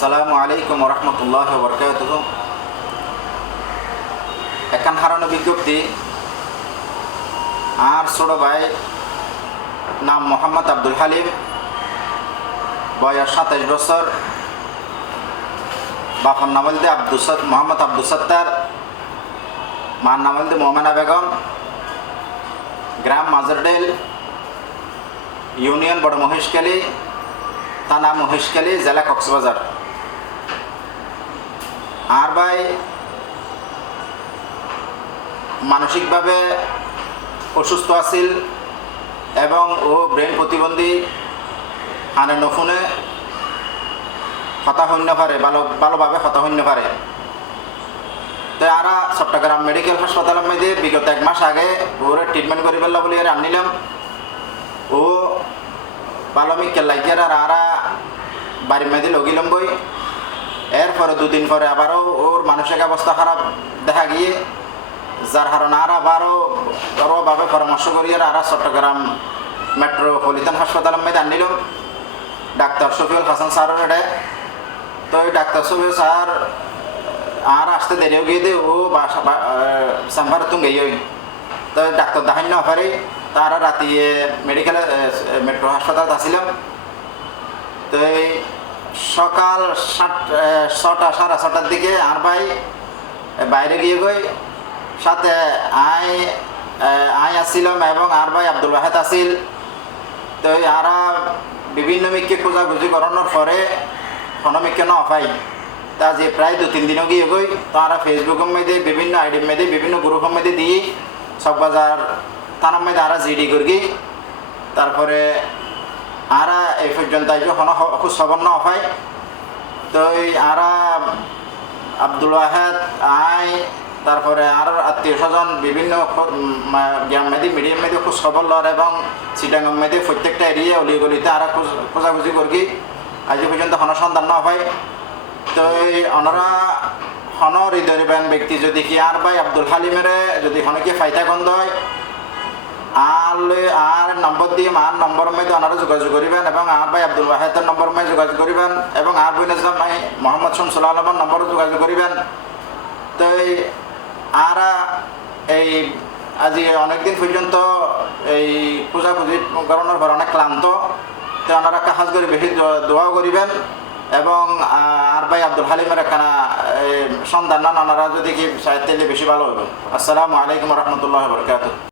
আসসালামু আলাইকুম রহমতুল্লাহ বরকাতুহু। একান হারানো বিজ্ঞপ্তি আর ছোট ভাই নাম মোহাম্মদ আব্দুল হালিম, বয়স 27 বছর, বাপর নাম হলদে মোহাম্মদ আব্দুল সত্তার, মার নাম হলদে মোমেনা বেগম, গ্রাম মাজরডেল, ইউনিয়ন বড় মহেশখালী, থানা মহেশখালী, জেলা কক্সবাজার। আর ভাই মানসিকভাবে অসুস্থ আছিল এবং ও ব্রেন প্রতিবন্ধী, হানে নফুনে হতা হইতে পারে, ভালোভাবে হতা হইতে পারে। তো আরা চট্টগ্রাম মেডিকেল হাসপাতালের মধ্যে বিগত 1 মাস আগে ওরে ট্রিটমেন্ট করি পেলা বলে আনিলাম। ও ভালো মিকেল লাগিয়ার আর আরা বাড়ির মধ্যে লগিলাম বই। এরপরে 2 দিন পরে আবারও ওর মানসিক অবস্থা খারাপ দেখা গিয়ে, যার কারণে আর আবারও বড়োভাবে পরামর্শ করি আর আরা চট্টগ্রাম মেট্রোপলিটন হাসপাতালের মধ্যে আনিলাম ডাক্তার শফিউল হাসান স্যারের এডে। তো ওই ডাক্তার শফিউল স্যার আর আসতে দেরিও গিয়ে দিয়ে ও চেম্বার তুম গিয়ে তো ডাক্তার দেখাই না পারি। তারা রাতে মেডিকেলে মেট্রো হাসপাতালে আসছিলাম। তো এই সকাল 6টা সাড়ে 6টার দিকে আর ভাই বাইরে গিয়ে গই, সাথে আই আসছিলাম এবং আর ভাই আব্দুল ওয়াহেদ আসিল। তো আরা বিভিন্ন মিককে খোঁজাখুঁজি করানোর পরে কোনো মিককে না পাই। তা যে প্রায় 2-3 দিনও গিয়ে গই, তারা ফেসবুকের মধ্যে বিভিন্ন আইডির মধ্যে বিভিন্ন গ্রুপের মধ্যে দিয়ে চকবাজার থানার মধ্যে আরা জিডি করি। তারপরে আরা এই পর্যন্ত কোনো খোঁজ খবর না পাই। তো আরা আব্দুল ওয়াহেদ আই তারপরে আর আত্মীয় স্বজন বিভিন্ন গ্রাম মেদি মিডিয়াম মেদি খোঁজ খবর লর এবং চিটাঙ্গম মেদি প্রত্যেকটা এরিয়া অলিগলিতে আর খোঁজাখুঁজি করি। আজ পর্যন্ত কোনো সন্ধান না হয়। তো ওনারা হৃদয়বান ব্যক্তি যদি কি আর ভাই আব্দুল হালিমের যদি হনকে ফাইতা গন্ধ হয় আর নম্বর দিয়ে আর নম্বরের মধ্যে ওনারা যোগাযোগ করিবেন এবং আর ভাই আব্দুল ওয়াহেদের নম্বরের মধ্যে যোগাযোগ করিবেন এবং আর বই নাজলাম ভাই মোহাম্মদ শামসুল আলমের নম্বরে যোগাযোগ করিবেন। তো আর এই আজি অনেকদিন পর্যন্ত এই খোঁজাখুঁজি করানোর পর অনেক ক্লান্ত। তো ওনারা কাজ করে বেশি দোয়াও করিবেন এবং আর ভাই আব্দুল হালিমের একখানা সন্ধান না ওনারা যদি কি সাহিত্যে বেশি ভালো হবে। আসসালামু আলাইকুম রহমতুল্লাহ বরকাতুহু।